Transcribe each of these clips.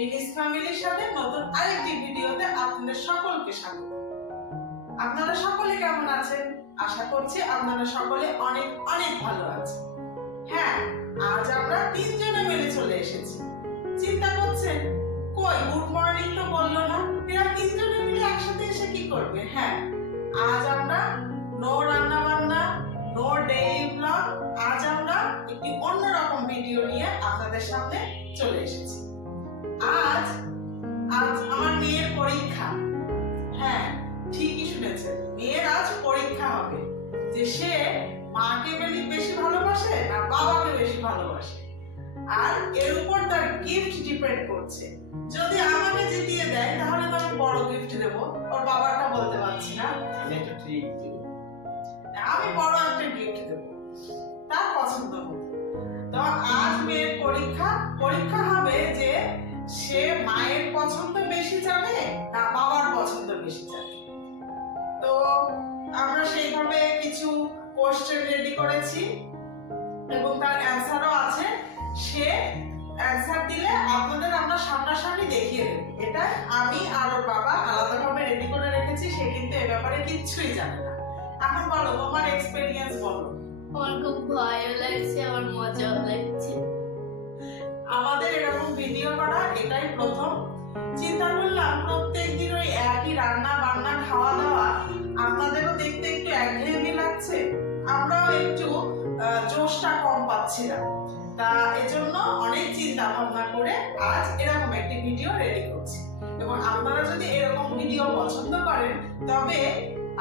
মিনিস ফ্যামিলির সাথে নতুন আরেকটি ভিডিওতে আপনাদের সকলকে স্বাগত। আপনারা সকলে কেমন আছেন? আশা করছি আপনারা সকলে অনেক অনেক ভালো আছেন। হ্যাঁ, আজ আমরা তিনজনে মিলে চলে এসেছি। চিন্তা করছেন, কই গুড মর্নিং তো বললো না, এরা তিনজনে মিলে একসাথে এসে কি করবে? হ্যাঁ, আজ আমরা নো রান্না বান্না, নো ডেইলি ব্লগ, আজ আমরা একটি অন্যরকম ভিডিও নিয়ে আপনাদের সামনে চলে এসেছি। আজ আমার মেয়ের পরীক্ষা। হ্যাঁ, ঠিকই শুনেছেন, মেয়ের আজ পরীক্ষা হবে যে সে মাকে বেশি ভালোবাসে না বাবাকে বেশি ভালোবাসে, আর এর উপর তার গিফট ডিপেন্ড করছে। যদি আমাকে জিতিয়ে দেয় তাহলে তো আমি বড় গিফট দেব, ওর বাবাটা বলতে পারছি না, আমি বড় একটা গিফট দেব তার পছন্দ মতো। তো আজ মেয়ের পরীক্ষা হবে যে সে মায়ের পছন্দ বেশি জানে না বাবার পছন্দ বেশি জানে। তো আমরা সেইভাবে কিছু কোশ্চেন রেডি করেছি এবং তার অ্যানসারও আছে। সে অ্যানসার দিলে আপনাদের আমরা সামনাসামনি দেখিয়ে দেব। এটা আমি আর ওর বাবা আলাদাভাবে রেডি করে রেখেছি, সে কিন্তু এ ব্যাপারে কিচ্ছুই জানে না। এখন বলো, তোমার এক্সপেরিয়েন্স বলো। আমার খুব ভালো লাগছে, আমার মজাও লাগছে। আমাদের এরকম ভিডিও করা এটাই প্রথম। চিন্তা করলাম প্রত্যেকদিন ওই একই রান্না বান্না খাওয়া দাওয়া আপনাদেরও দেখতে একটু একঘেয়েমি লাগছে, আমরাও একটু জোশটা কম পাচ্ছিলাম। তা এজন্য অনেক চিন্তা ভাবনা করে আজ এরকম একটি ভিডিও রেডি করছি। এবং আপনারা যদি এরকম ভিডিও পছন্দ করেন তবে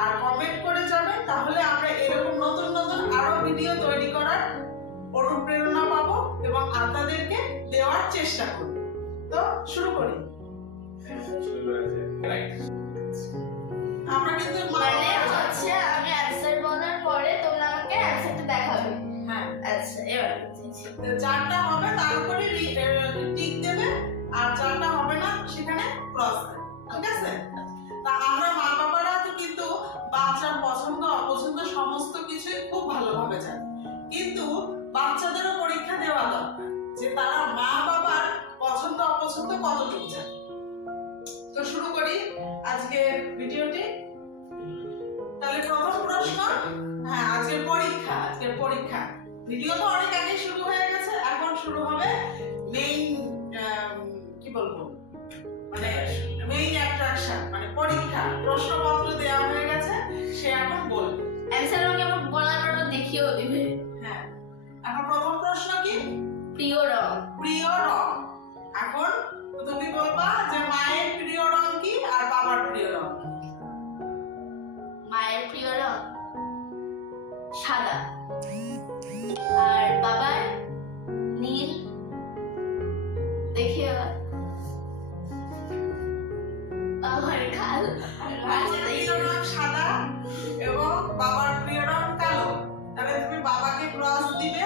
আর কমেন্ট করে যাবেন, তাহলে আমরা এরকম নতুন নতুন আরো ভিডিও তৈরি করার অনুপ্রেরণা পাবো এবং আপনাদেরকে দেওয়ার চেষ্টা করব। তো শুরু করি। আমরা কিন্তু মানে হচ্ছে আমি অ্যানসার বলার পরে তোমরা আমাকে অ্যানসারটা দেখাবে। হ্যাঁ, আচ্ছা, এবার যারটা হবে তার উপরে টিক দেবে, আর যারটা হবে না সেখানে ক্রস দেবে। ঠিক আছে? তা আমরা মা বাবারা তো কিন্তু বাচ্চার পছন্দ অপছন্দ সমস্ত কিছুই খুব ভালোভাবে জানি, কিন্তু বাচ্চাদেরও পরীক্ষা দেওয়া দরকার যে তারা মা বাবার পছন্দ অপছন্দ কতটুকু জানে। তো শুরু করি আজকের ভিডিওটি। তাহলে প্রথম প্রশ্ন, হ্যাঁ আজকের পরীক্ষা ভিডিও তো অনেক আগে শুরু হয়ে গেছে, এখন শুরু হবে মেইন কি বলবো মানে মেইন অ্যাট্রাকশন, মানে পরীক্ষা। প্রশ্নপত্র দেওয়া হয়ে গেছে, সে এখন বলবে অ্যানসার আমাকে আমার বলার পর দেখিয়েও দিবে। হ্যাঁ, এখন প্রথম প্রশ্ন কি? প্রিয় রং। প্রিয় রং। এখন তুমি বলবা যে মায়ের প্রিয় রং কি আর বাবার প্রিয় রং কি? মায়ের প্রিয় রং সাদা, আর বাবার নীল। দেখি এবার বাবার কালো। মায়ের প্রিয় রং সাদা এবং বাবার প্রিয় রং কালো। তাহলে তুমি বাবাকে ক্রস দিবে,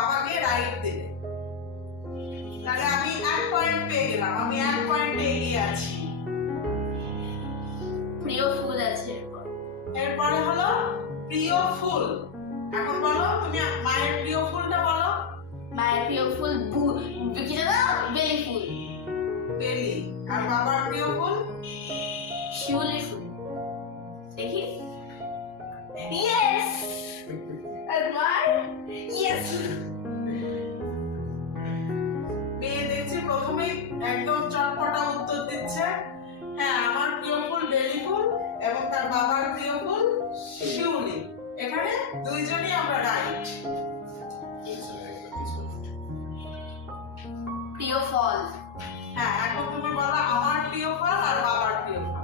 আমাকে রাইট দিবে। তাহলে আমি 1 পয়েন্ট পেয়ে গেলাম, আমি 1 পয়েন্টে এগিয়ে আছি। প্রিয় ফুল আছে এরপরে হলো প্রিয় ফুল। এখন বলো তুমি মায়ের প্রিয় ফুলটা বলো। মায়ের প্রিয় ফুল কি জানো? বেলি ফুল। বেলি। আর বাবার প্রিয় ফুল? শিউলি ফুল। দেখি, ইয়েস। আর মার ইয়েস। মেয়ে দেখছি প্রথমেই একদম চটপটা উত্তর দিচ্ছে। হ্যাঁ, আমার প্রিয় ফুল বেলি ফুল এবং তার বাবার প্রিয় ফুল শিউলি। এখানে দুইজনই আমরা রাইট। প্রিয় ফল। হ্যাঁ, এখন তুমি বলো আমার প্রিয় ফল আর বাবার প্রিয় ফল।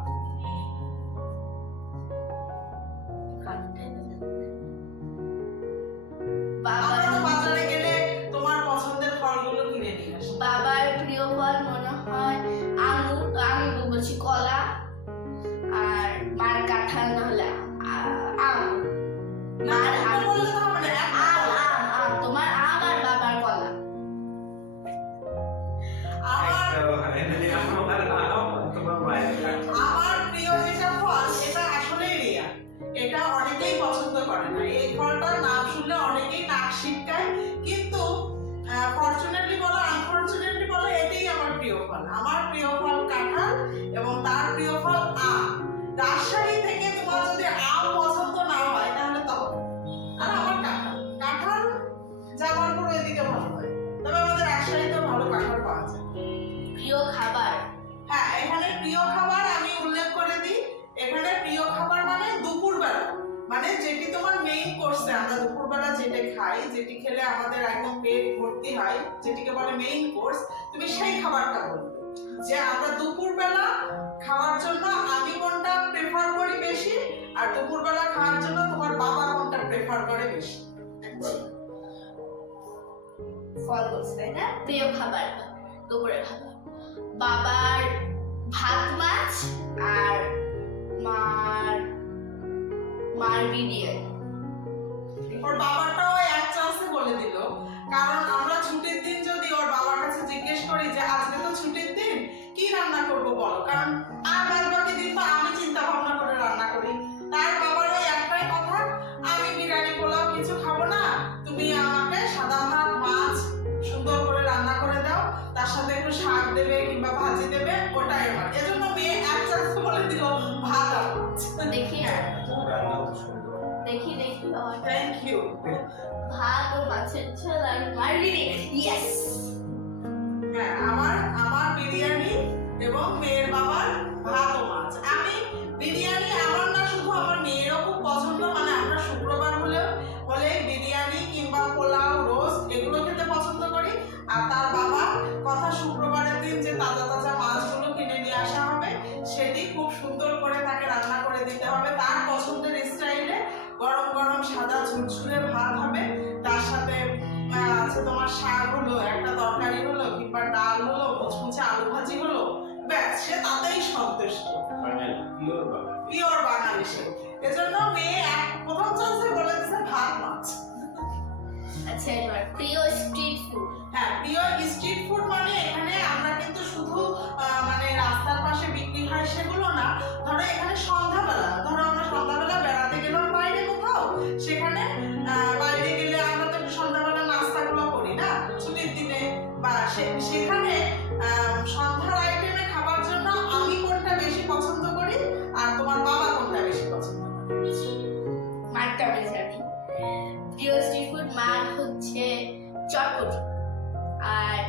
আমরা তো বাজারে গেলে তোমার পছন্দের ফলগুলো কিনে নিয়ে আসি। বাবার প্রিয় ফল মনে হয় আঙুর, আমি বলছি কলা, আর মার কাঁঠাল নাহলে আম। না, এটা বললে তো হবে না, একটা বলো। আম। তোমার আম আর বাবার কলা। ফল। আমার প্রিয় ফল কাঁঠাল এবং তার প্রিয় ফল আম। রাজশাহী থেকে তোমার যদি আম পছন্দ না হয় তাহলে তো হবে না। আর আমার কাঁঠাল জামালপুর এদিকে ভালো হয়, তবে আমাদের রাজশাহীতেও ভালো কাঁঠাল পাওয়া যায়। প্রিয় খাবার, হ্যাঁ, এখানে প্রিয় খাবার আমি উল্লেখ করে দিই। এখানে প্রিয় খাবার মানে দুপুরবেলা, মানে যেটি তোমার মেইন কোর্সে আমরা দুপুরবেলা যেটা খাই, যেটি খেলে আমাদের একদম পেট ভর্তি হয়, যেটিকে বলে মেইন কোর্স, তুমি সেই খাবারটা বলবে যে আমরা দুপুরবেলা খাওয়ার জন্য আমি কোনটা প্রেফার করি বেশি, আর দুপুরবেলা খাওয়ার জন্য তোমার বাবা কোনটা প্রেফার করে বেশি। ফল বলছে তাই না? প্রিয় খাবার, দুপুরের খাবার বাবার ভাত মাছ আর মার বিরিয়ানি। ওর বাবাটাও এক চান্সে বলে দিল, কারণ আমরা ছুটির দিন যদি ওর বাবার কাছে জিজ্ঞেস করি যে আজকে তো ছুটির দিন কি রান্না করবো বলো, কারণ আর বাকি দিন তো আমি চিন্তা ভাবনা করে রান্না করি, তার বাবার ওই একটাই কথা, আমি বিরিয়ানি পোলাও কিছু খাবো না, তুমি আমাকে সাদা ভাত মাছ সুন্দর করে রান্না করে দাও, তার সাথে একটু শাক দেবে কিংবা ভাজি দেবে, ওটাই আমার। এজন্য মেয়ে এক চান্সে বলে দিল ভাত আর মাছ। দেখি দেখি দেখি থ্যাংক ইউ। ভাত ও মাছের ঝোল আর মার বিরিয়ানি। ইয়েস, হ্যাঁ, আমার বিরিয়ানি এবং মেয়ের বাবার ভাত ও মাছ। আমি বিরিয়ানি আমার না, শুধু আমার মেয়েরও খুব পছন্দ, মানে আমরা শুক্রবার হলে বিরিয়ানি কিংবা পোলাও রোস্ট এগুলো খেতে পছন্দ করি। আর তার বাবা কথা, শুক্রবারের দিন যে তাজা তাজা মাছগুলো কিনে নিয়ে আসা হবে সেটি খুব সুন্দর করে তাকে রান্না করে দিতে হবে, তার পছন্দের স্টাইলে। গরম গরম সাদা ঝুরঝুরে ভাত হবে, তার সাথে আছে তোমার শাক হলো, একটা তরকারি হলো কিংবা ডাল হলো, মুচমুচে আলু ভাজি হলো, ব্যাস সে তাতেই সন্তুষ্ট। পিওর বাঙালি সে। এজন্য মেয়ে প্রথম চান্সে বলে দিচ্ছে ভাত মাছ। আচ্ছা, এবার প্রিয় স্ট্রিট ফুড। হ্যাঁ, প্রিয় স্ট্রিট ফুড মানে এখানে আমরা কিন্তু শুধু মানে রাস্তার পাশে বিক্রি হয় সেগুলো না। ধরো এখানে সন্ধ্যাবেলা, ধরো আমরা সন্ধ্যাবেলা বেড়াতে গেলাম বাইরে কোথাও, সেখানে বাইরে গেলে আমরা তো একটু সন্ধ্যাবেলা নাস্তাগুলো করি না ছুটির দিনে, বা সেখানে সন্ধ্যার আইটেমে খাবার জন্য আমি কোনটা বেশি পছন্দ করি আর তোমার বাবা কোনটা বেশি পছন্দ করে? মারটা আমি জানি। প্রিয় স্ট্রিট ফুড মার হচ্ছে চটপটি, আর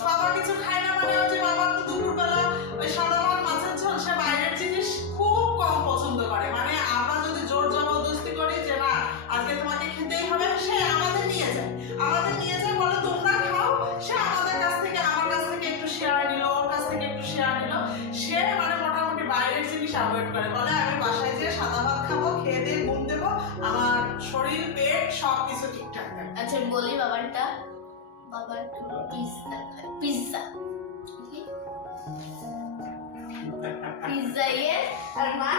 বাবা কিছু খায় না মানে হচ্ছে বাবা তো দুপুরবেলা ওই সাদা ভাত মাছের ঝোল, সে বাইরের জিনিস খুব কম পছন্দ করে। মানে আমরা যদি জোর জবরদস্তি করি যে না আজকে তোমাকে খেতেই হবে, সে আমাদের নিয়ে যায় বলে তোমরা খাও, সে আমাদের কাছ থেকে আমার কাছ থেকে একটু শেয়ার নিল, ওর কাছ থেকে একটু শেয়ার নিল, সে মানে মোটামুটি বাইরের জিনিস অ্যাভয়েড করে, বলে আমি বাসায় যেয়ে সাদা ভাত খাবো, খেয়ে দিয়ে ঘুম দেবো, আমার শরীর পেট সবকিছু ঠিকঠাক থাকে। আচ্ছা বলি বাবারটা, বাবার পিৎজা খায়, পিৎজা আর মা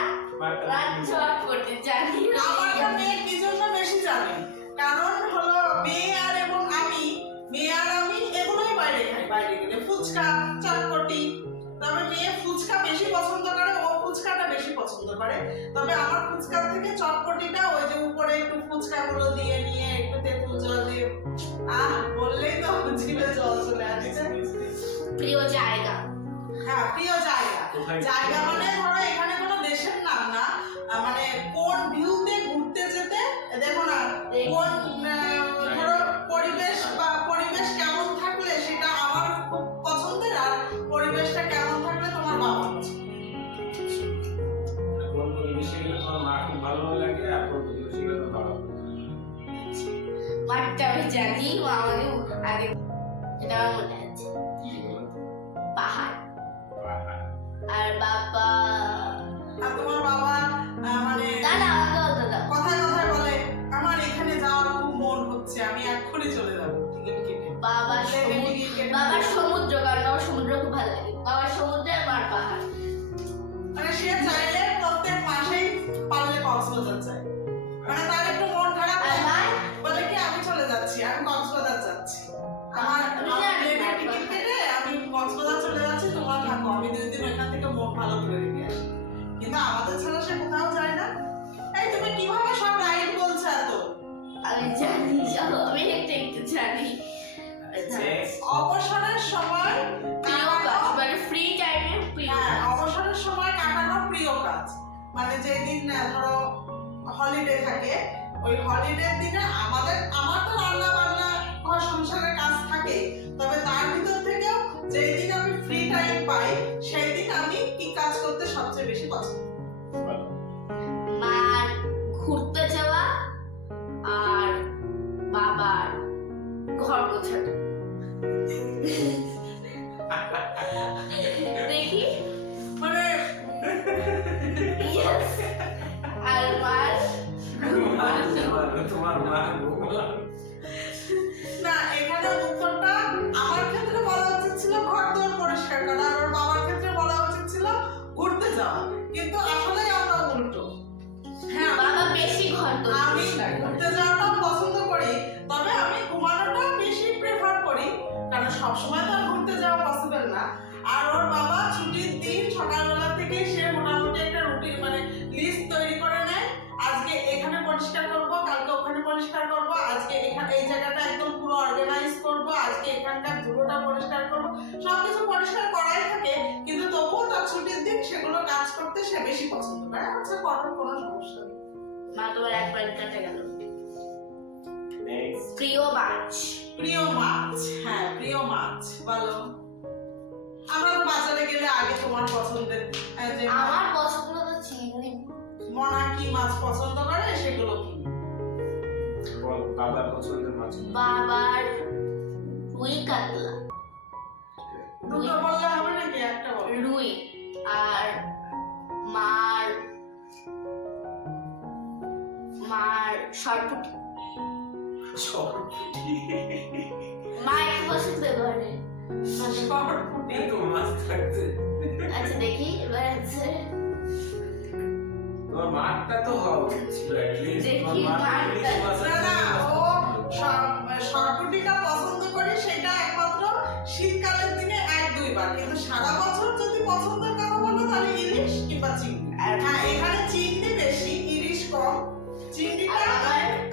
চটপটি। জানি আমারটা মেয়ে কি জন্য বেশি জানে, কারণ হলো মেয়ে আর আমি এগুলোই বাইরে খাই, বাইরে গেলে ফুচকা চটপটি। তবে মেয়ে ফুচকা বেশি পছন্দ করে, ও ফুচকাটা বেশি পছন্দ করে। তবে আমার ফুচকার থেকে চটপটিটা ওই যে উপরে একটু ফুচকাগুলো দিয়ে নিয়ে একটু তেঁতুল জল দিয়ে বললেই তো জিভে জল চলে আসছে। প্রিয় জায়গা, হ্যাঁ প্রিয় জায়গা মানে ধরো এখানে কোনো দেশের নাম না, মানে কোন ভিউতে ঘুরতে যেতে, দেখো না কোন ধরো পরিবেশ কেমন থাকলে সেটা আমার খুব পছন্দের, আর পরিবেশটা কেমন থাকলে তোমার বাবা পছন্দ। কোন পরিবেশে গেলে তোমার মা খুব ভালো লাগে আর কোন পরিবেশে গেলে তোমার বাবা। মাঠটা আমি জানি, মা আমাকে আগে এটা আমার মনে আছে, পাহাড়। আর বাবা, আর তোমার বাবা মানে দাদা কথায় কথায় বলে আমার এখানে যাওয়ার খুব মন হচ্ছে, আমি এক্ষুনি চলে যাবো টিকিট কেটে। বাবার সমুদ্র, কারণ আমার সমুদ্র খুব ভালো লাগে, বাবার সমুদ্র আর মার পাহাড়। মানে সে চাইলে প্রত্যেক মাসেই পারলে কক্সবাজার যায়, মানে তার একটু মন খারাপ বলে কি আমি চলে যাচ্ছি, আমি কক্সবাজার যাচ্ছি, আমার প্লেনের টিকিট কেটে আমি কক্সবাজার চলে যাচ্ছি, তোমরা থাকো, আমি 2 দিন এখান থেকে মন ভালো করে রেখে আসি। কিন্তু আমাদের ছাড়া সে কোথাও যায় না। এই তুমি কিভাবে সব রাইড বলছো এত? আমি জানি, চলো যেদিন ধরো হলিডে থাকে, ওই হলিডের দিনে আমার তো রান্না বান্না ঘর সংসারের কাজ থাকে, তবে তার ভিতর থেকেও যেই দিন আমি ফ্রি টাইম পাই সেই দিন আমি কি কাজ করতে সবচেয়ে বেশি পছন্দ করি? বলো। মার ঘুরতে যাওয়া আর বাবার ঘর গোছানো। দেখি মানে yes, আর মার তোমার মা ঘুমানো। না, এখানে উত্তরটা আমার ক্ষেত্রে বলা উচিত ছিল ঘর দোর পরিষ্কার করা, আর ওর বাবার ক্ষেত্রে বলা উচিত ছিল ঘুরতে যাওয়া, কিন্তু আসলে আমরা উল্টো। হ্যাঁ, বাবা বেশি ঘর আমি পরিষ্কার করে। ঘুরতে যাওয়াটাও পছন্দ করি, তবে আমি ঘুমানোটা বেশি প্রেফার করি, কারণ সবসময় তো আর ঘুরতে যাওয়া পসিবল না। আর ওর বাবা ছুটির দিন সকালবেলা থেকে সে মোটামুটি একটা রুটিন মানে লিস্ট তৈরি করে নেয়, আজকে এখানে পরিষ্কার করব, কালকে ওখানে পরিষ্কার করব, আজকে এখানে এই জায়গাটা একদম পুরো অর্গানাইজ করব, আজকে এখানকার ধুলোটা পরিষ্কার করব, সবকিছু পরিষ্কার করাই থাকে, কিন্তু তবুও তার ছুটির দিন সেগুলো কাজ করতে সে বেশি পছন্দ করে। আচ্ছা, করার কোনো সমস্যা নেই। মা তোমার এক পয়েন্ট কাটে গেল। Next. প্রিয় মাছ। প্রিয় মাছ, হ্যাঁ প্রিয় মাছ বলো। আমরা তো বাজারে গেলে আগে তোমার পছন্দের যে আমার পছন্দ তো চিংড়ি। মনা কি মাছ পছন্দ করে সেগুলো কি? বলো, বাবার পছন্দের মাছ। বাবার রুই কাতলা। দুটো বললে হবে নাকি একটা বলো? রুই আর মার সরপুটি। মা একটু পছন্দ করে। সরপুঁটি। এই তো মাছ থাকতে। আচ্ছা দেখি এবার আছে তোমার মাঠটা তো হওয়া উচিত ছিল at least। দেখি তোমার মাঠ মাঠটা। ইলিশ মাছ না না, আছে। ও সরপুঁটিটা পছন্দ করে সেটা একমাত্র শীতকালের দিনে এক দুইবার, কিন্তু সারা বছর যদি পছন্দের কথা বলো তাহলে ইলিশ কিংবা চিংড়ি। আর হ্যাঁ, এখানে চিংড়ি বেশি, ইলিশ কম। চিংড়িটা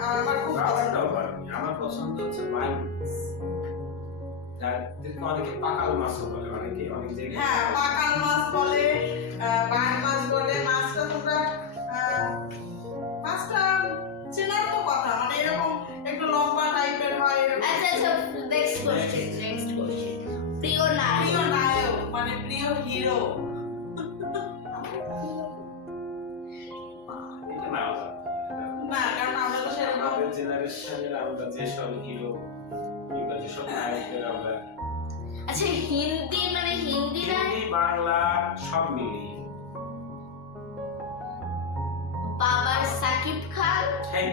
আমার খুব পছন্দ। ব্যাপারটাও পারবি। আমার পছন্দ হচ্ছে বাইং মাছ। যাদেরকে অনেকে পাকাল মাছও বলে, অনেকে অনেক জায়গায়। হ্যাঁ, পাকাল মাছ বলে, বান মাছ বলে। মাছটা তোমরা মাছটা চেনার তো কথা, মানে এরকম একটু লম্বা টাইপের হয় এরকম। আচ্ছা আচ্ছা নেক্সট কোশ্চেন প্রিয় নারী। প্রিয় নায়ক মানে প্রিয় হিরো। এটা নাও জানো। না, কারণ আমরা তো সেরকম আমাদের জেনারেশনের আমরা যেসব হিরো কিংবা যেসব নায়কদের আমরা আচ্ছা হিন্দি মানে হিন্দি না হিন্দি বাংলা সব মিলিয়ে। বাবার সাকিব খান হ্যাঁ,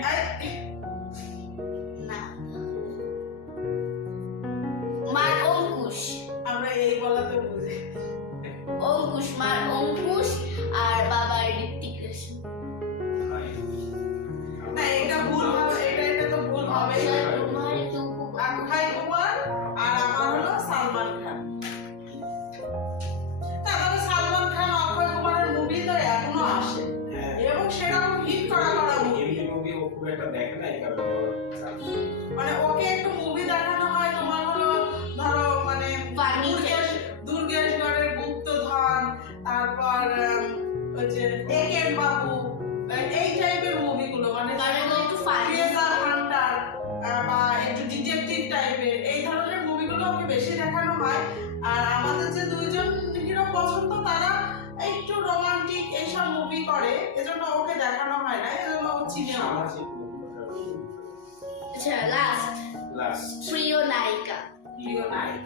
না মার অঙ্কুশ। আমরা এই বলাতে বুঝি। অঙ্কুশ মার অঙ্কুশ আর বাবার ঋত্বিক রোশন। হয়। না, এটা ভুল হবে, এটা তো ভুল হবে। অক্ষয় কুমার টুকু অক্ষয় কুমার আর আমার হলো সালমান খান। তারপরে সালমান খান অক্ষয় কুমারের মুভি তো এখনো আসে, হ্যাঁ। এবং সেরকম হিট করা মুভি। হিন্দি মুভি ও খুব একটা দেখে না, এই কারণে ওর chance। মানে ওকে একটু মুভি দেখানো হয় তোমার হলো ধরো মানে পানি দুর্গেশগড়ের গুপ্তধন, তারপর ওই যে একেন বাবু, এই টাইপের মুভিগুলো, মানে কারণ ও একটু ফানি। ট্রেজার হান্টার বা একটু ডিটেকটিভ টাইপের এই ধরনের মুভিগুলো ওকে বেশি দেখানো হয়। আর আমাদের যে দুইজন হিরো পছন্দ তারা একটু রোমান্টিক এইসব মুভি করে, এজন্য ওকে দেখানো হয় না, এজন্য ও চিনে না। সামাজিক আচ্ছা লাস্ট প্রিয় নায়িকা। প্রিয় নায়ক,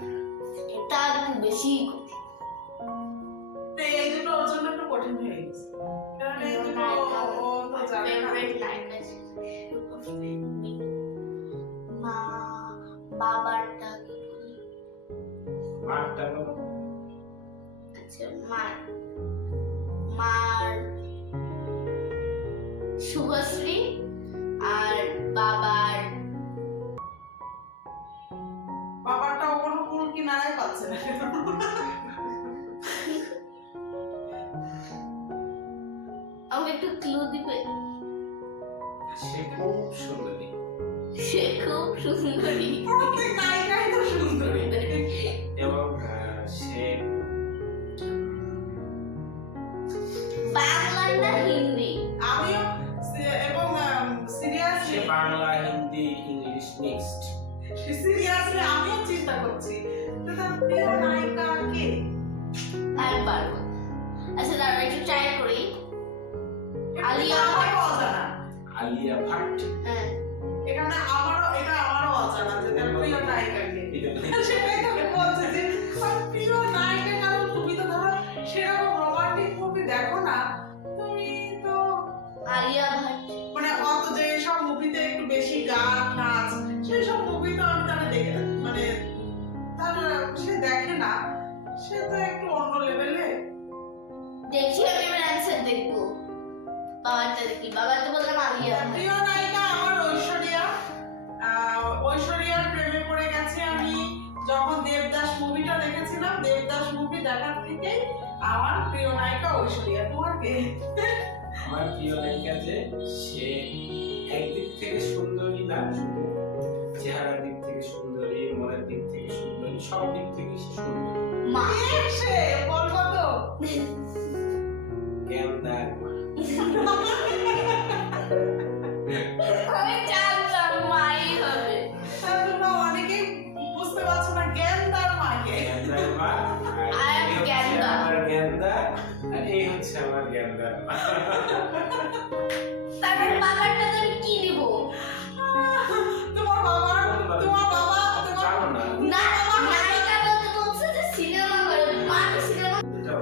এটা একটু বেশি তো এই দুটো ওর জন্য একটু কঠিন হয়ে গেছে, কারণ এই দুটো ও তো জানে না। ফেভারিট নায়িকা মা বাবারটা কি বলি? মাঠটা বলো। আচ্ছা মার শুভশ্রী আর বাবার বাবারটাও কোনো কুল কিনারায় পাচ্ছে না। আমাকে একটু ক্লু দিবে? সে খুব সুন্দরী। সে খুব সুন্দরী প্রত্যেক নায়িকাই তো সুন্দরী। এবং সে বাংলা না হিন্দি? নেক্সট সিরিয়াসলি আমিও চিন্তা করছি তো তার প্রিয় নায়িকা কে? আমি পারবো না। আচ্ছা দাঁড়াও একটু ট্রাই করি। আলিয়া আমারও ভাট। অজানা। আলিয়া ভাট। হ্যাঁ এটা আমারও অজানা যে তার প্রিয় নায়িকা কে। সেটাই তো আমি বলছি যে আমার প্রিয় নায়িকা, কারণ তুমি তো ধরো সেরকম রোমান্টিক মুভি দেখো না, তুমি তো আলিয়া ভাট। মানে অত যে সব মুভিতে একটু বেশি গান নাচ সেই সব মুভি তো আমি তারা দেখে না, মানে তারা সে দেখে না, সে তো একটু অন্য লেভেলে। দেখি আমি এবার অ্যান্সার দেখবো। বাবারটা দেখি। বাবা তো বললাম আলিয়া ভাট। প্রিয় নায়িকা আমার ঐশ্বরিয়া। ঐশ্বরিয়ার প্রেমে পড়ে গেছে আমি যখন দেবদাস মুভিটা দেখেছিলাম। দেবদাস মুভি দেখার থেকে আমার প্রিয় নায়িকা ঐশ্বরিয়া। তোমার কে? আমার প্রিয় নায়িকা যে সে একদিক থেকে সুন্দরী না, শুধু চেহারার দিক থেকে সুন্দরী, মনের দিক থেকে সুন্দরী, সব দিক থেকে সে সুন্দরী। মা। কে সে বলবো তো? জ্ঞানদার মা। আমি জানতাম মাই হবে। তোমরা অনেকেই বুঝতে পারছো না জ্ঞানদার মাকে। জ্ঞানদার মা। I am Jnanada. আমার জ্ঞানদা আর এই হচ্ছে আমার জ্ঞানদার মা। তারপর বাবারটা তো আমি কি দিব? তোমার বাবা জানো না না নায়িকা বলতে বলছে যে সিনেমা করে। মা তো সিনেমা এটা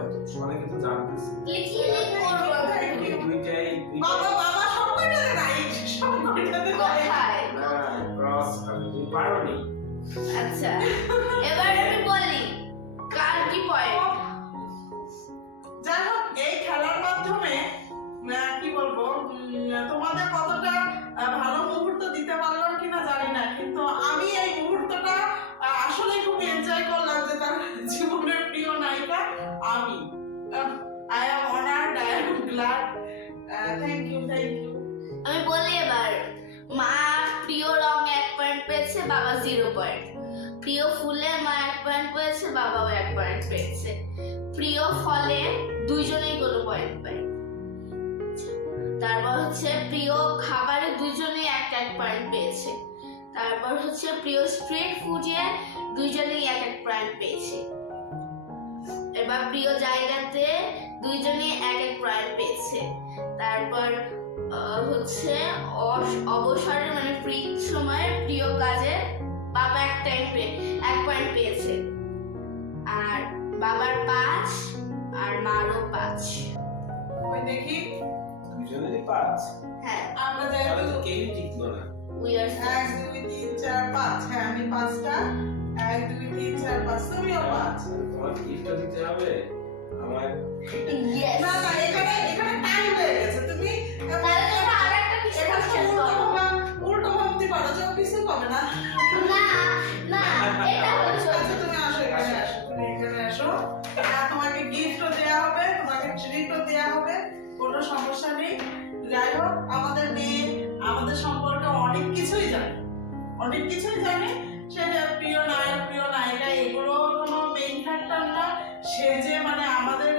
অনেকে তো জানতেছে লিখি করবো। দুইটাই বাবা সব কয়টাতে নাই, সব কয়টাতে নাই। কোথায়? না ক্রস হবে, তুমি পারোনি। আচ্ছা এবার আমি বলি কার কি পয়েন্ট। যাই হোক এই খেলার মাধ্যমে কি বলবো, তোমাদের কতটা ভালো মুহূর্ত দিতে পারলাম কিনা জানি না, কিন্তু আমি এই মুহূর্তটা আসলে খুব এনজয় করলাম যে তার জীবনের প্রিয় নায়িকা আমি। I am honoured, I am glad. Thank you. আমি বলি এবার মা প্রিয় রং 1 পয়েন্ট পেয়েছে, বাবা 0 পয়েন্ট। প্রিয় ফুলে মা 1 পয়েন্ট পেয়েছে, বাবাও 1 পয়েন্ট পেয়েছে। প্রিয় ফলে দুইজনেই কোনো পয়েন্ট পায়। তারপর হচ্ছে প্রিয় খাবারে দুইজনেই 1 পয়েন্ট পেয়েছে। তারপর হচ্ছে প্রিয় স্ট্রিট ফুডে দুইজনেই 1 পয়েন্ট পেয়েছে। এবার প্রিয় জায়গাতে দুইজনেই 1 পয়েন্ট পেয়েছে। তারপর হচ্ছে অবসরের মানে ফ্রি সময়ের প্রিয় কাজে বাবা 1 পয়েন্ট পেয়েছে। আর বাবার 5 আর মারও 5। ওই দেখি দুজনেরই 5। হ্যাঁ আমরা তাহলে যেহেতু তো কেউই টিকলো না। উই আর 1 2 3 4 5, হ্যাঁ আমি 5টা, 1 2 3 4 5, তুমিও 5। তোমার গিফটটা দিতে হবে আমার। ইয়েস। না এখানে টাইম হয়ে গেছে। তুমি তাহলে তোমরা আরেকটা কিছু এখানে কোশ্চেন করো। উল্টো ভাবতে পারো যে কিছু পাবে না। না না এটা হলো আচ্ছা সত্যি। তুমি আসো, এখানে আসো, তুমি এখানে আসো। তোমাকে গিফটও দেওয়া হবে, তোমাকে ট্রিটও দেওয়া হবে, কোনো সমস্যা নেই। যাই হোক আমাদের মেয়ে আমাদের সম্পর্কে অনেক কিছুই জানে। সে প্রিয় নায়ক প্রিয় নায়িকা এগুলো কোনো মেইন ফ্যাক্টর না। সে যে মানে আমাদের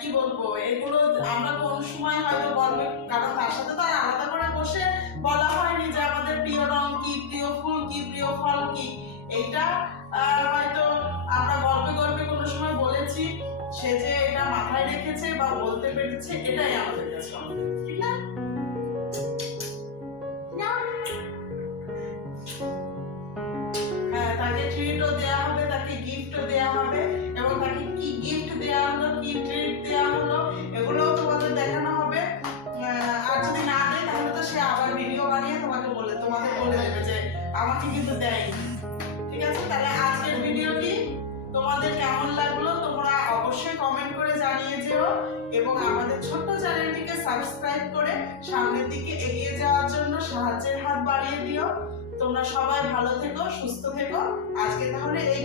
কি বলবো, এগুলো আমরা কোন সময় হয়তো বলবে, কারণ তার সাথে তো আর আলাদা করে বসে বলা হয়নি যে আমাদের প্রিয় রং কি, প্রিয় ফুল কি, প্রিয় ফল কি। এইটা হয়তো আমরা গল্পে কোনো সময় বলেছি, সে যে এটা মাথায় রেখেছে বা বলতে পেরেছে, এটাই আমাদের কাছে অনেক। ঠিক না? হ্যাঁ, তাকে ট্রিটও দেওয়া হবে, তাকে গিফটও দেওয়া হবে, এবং তাকে কি গিফট দেওয়া হলো, কি ট্রিট দেওয়া হলো, এগুলোও তোমাদের দেখানো হবে। আর যদি না দেয় তাহলে তো সে আবার ভিডিও বানিয়ে তোমাদের বলে দেবে যে আমাকে কিন্তু দেয়নি। ঠিক আছে, তাহলে আজকের ভিডিওটি তোমাদের কেমন লাগলো তোমরা অবশ্যই কমেন্ট করে জানিয়ে যেও, এবং আমাদের ছোট্ট চ্যানেলটিকে সাবস্ক্রাইব করে সামনের দিকে এগিয়ে যাওয়ার জন্য সাহায্যের হাত বাড়িয়ে দিও। তোমরা সবাই ভালো থেকো, সুস্থ থেকো। আজকে তাহলে এই